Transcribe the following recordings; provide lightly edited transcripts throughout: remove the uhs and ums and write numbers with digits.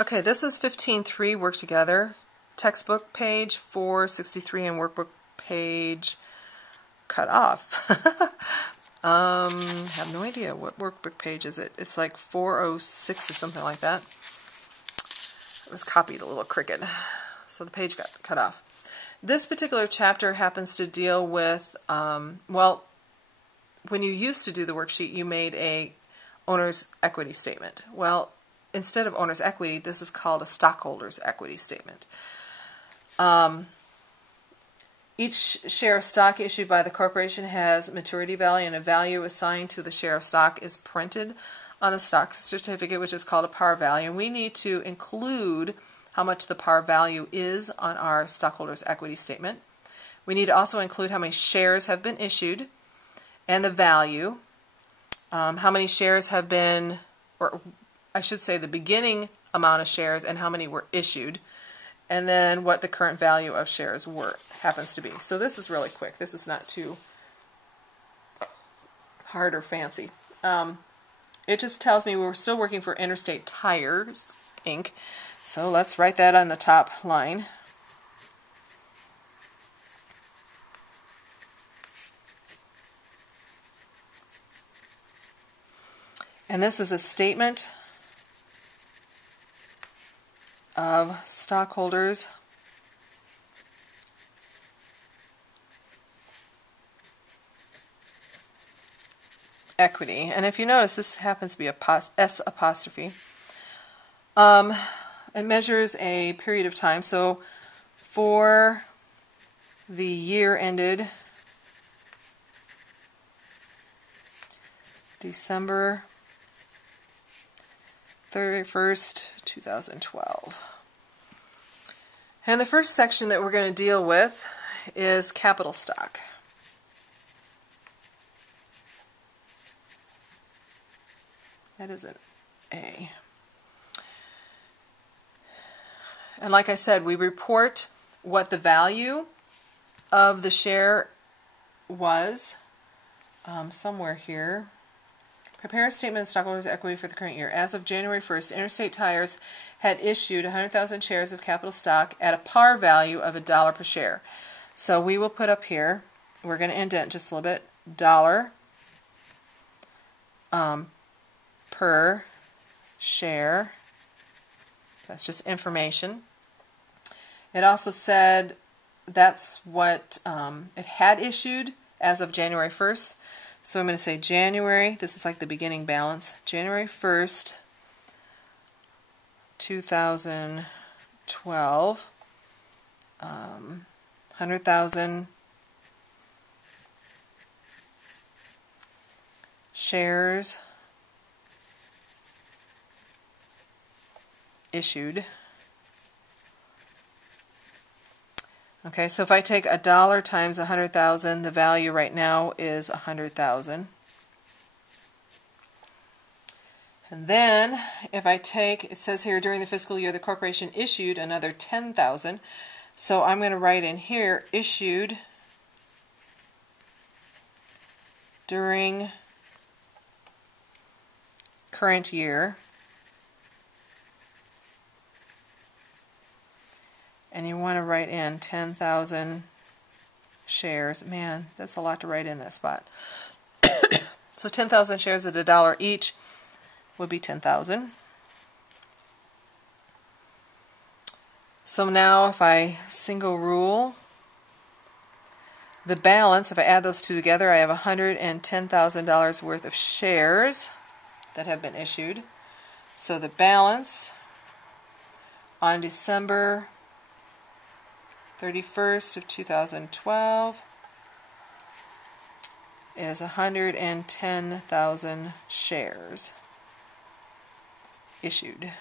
Okay, this is 15.3 work together. Textbook page 463 and workbook page cut off. Have no idea what workbook page is it. It's like 406 or something like that. It was copied a little crooked, so the page got cut off. This particular chapter happens to deal with, well, when you used to do the worksheet, you made a owner's equity statement. Well, instead of owner's equity, this is called a stockholder's equity statement. Each share of stock issued by the corporation has maturity value, and a value assigned to the share of stock is printed on the stock certificate, which is called a par value. And we need to include how much the par value is on our stockholders' equity statement. We need to also include how many shares have been issued and the value, how many shares have been, or I should say the beginning amount of shares and how many were issued, and then what the current value of shares happens to be. So this is really quick. This is not too hard or fancy. It just tells me we're still working for Interstate Tires, Inc. So let's write that on the top line. And this is a statement of stockholders equity. And if you notice, this happens to be a S apostrophe. It measures a period of time. So for the year ended December 31st, 2012. And the first section that we're going to deal with is capital stock. That is an A. And like I said, we report what the value of the share was somewhere here. Prepare a statement of stockholders' equity for the current year. As of January 1st, Interstate Tires had issued 100,000 shares of capital stock at a par value of $1 per share. So we will put up here, we're going to indent just a little bit, dollar per share. That's just information. It also said that's what it had issued as of January 1st. So I'm going to say January, this is like the beginning balance, January 1st, 2012, 100,000 shares issued. Okay, so if I take $1 times 100,000, the value right now is 100,000. And then if I take, it says here during the fiscal year the corporation issued another 10,000. So I'm going to write in here issued during current year. And you want to write in 10,000 shares. Man, that's a lot to write in that spot. So 10,000 shares at $1 each would be 10,000. So now if I single rule the balance, if I add those two together, I have $110,000 worth of shares that have been issued. So the balance on December 31st of 2012 is 110,000 shares issued.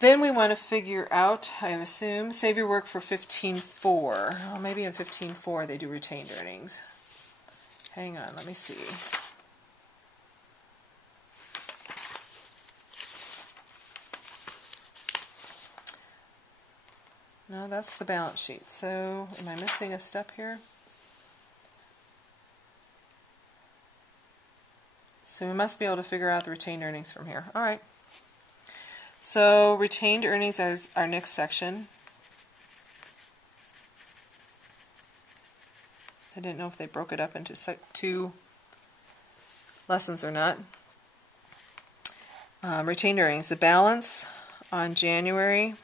Then we want to figure out, I assume, save your work for 15.4. Oh, maybe in 15.4 they do retained earnings. Hang on, let me see. No, that's the balance sheet. So, am I missing a step here? So we must be able to figure out the retained earnings from here. All right. So retained earnings is our next section. I didn't know if they broke it up into two lessons or not. Retained earnings. The balance on January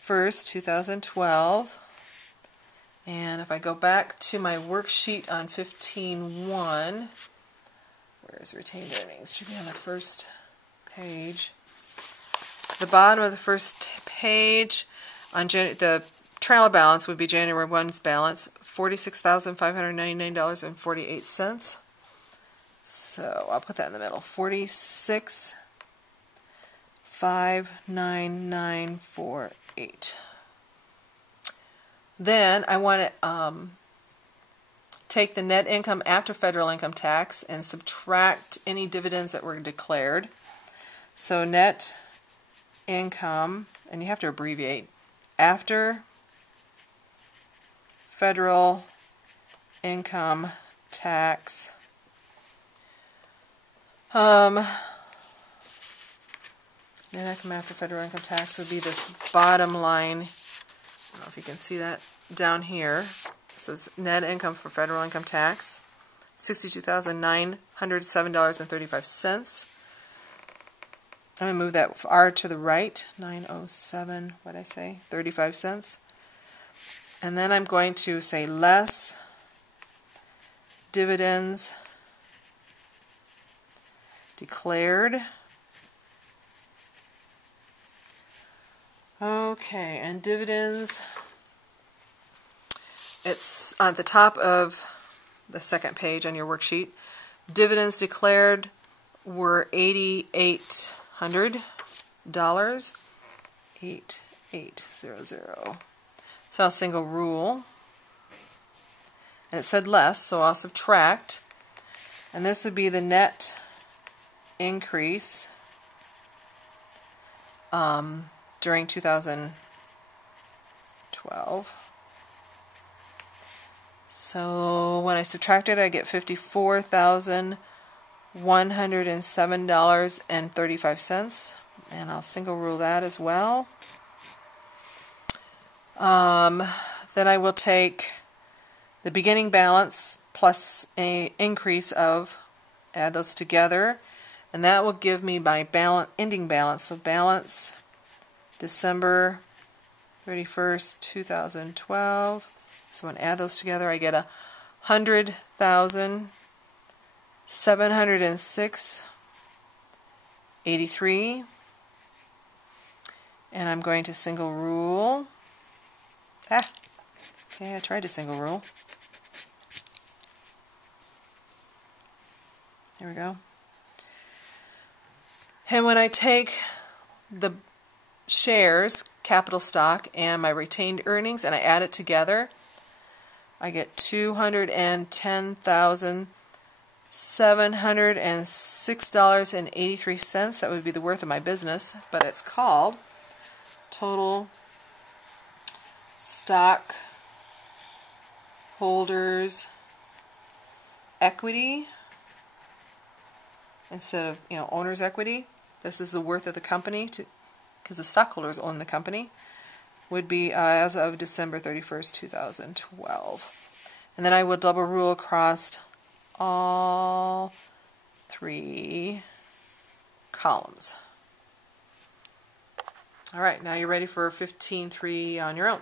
1st, 2012. And if I go back to my worksheet on 15.1, where is retained earnings? Should be on the first page. The bottom of the first page, on the trial balance would be January 1's balance, $46,599.48. So I'll put that in the middle. $46,599.48. Then I want to take the net income after federal income tax and subtract any dividends that were declared. So net income, and you have to abbreviate, after federal income tax. Net income after federal income tax would be this bottom line. I don't know if you can see that down here. It says net income for federal income tax, $62,907.35. I'm going to move that R to the right, 907, what did I say, 35 cents. And then I'm going to say less dividends declared. Okay, and dividends, it's on the top of the second page on your worksheet. Dividends declared were $8,800, 8800. So I'll single rule, and it said less, so I'll subtract, and this would be the net increase during 2012. So when I subtract it, I get $54,107.35, and I'll single rule that as well. Then I will take the beginning balance plus an increase of, add those together, and that will give me my ending balance. So balance December 31st, 2012. So when I add those together, I get $100,706.83. And I'm going to single rule. Okay, I tried to single rule. There we go. And when I take the shares, capital stock, and my retained earnings, and I add it together, I get $210,706.83. That would be the worth of my business, but it's called total stock holders equity instead of owner's equity. This is the worth of the company, because the stockholders own the company, would be as of December 31st, 2012. And then I will double rule across all three columns. All right, now you're ready for 15.3 on your own.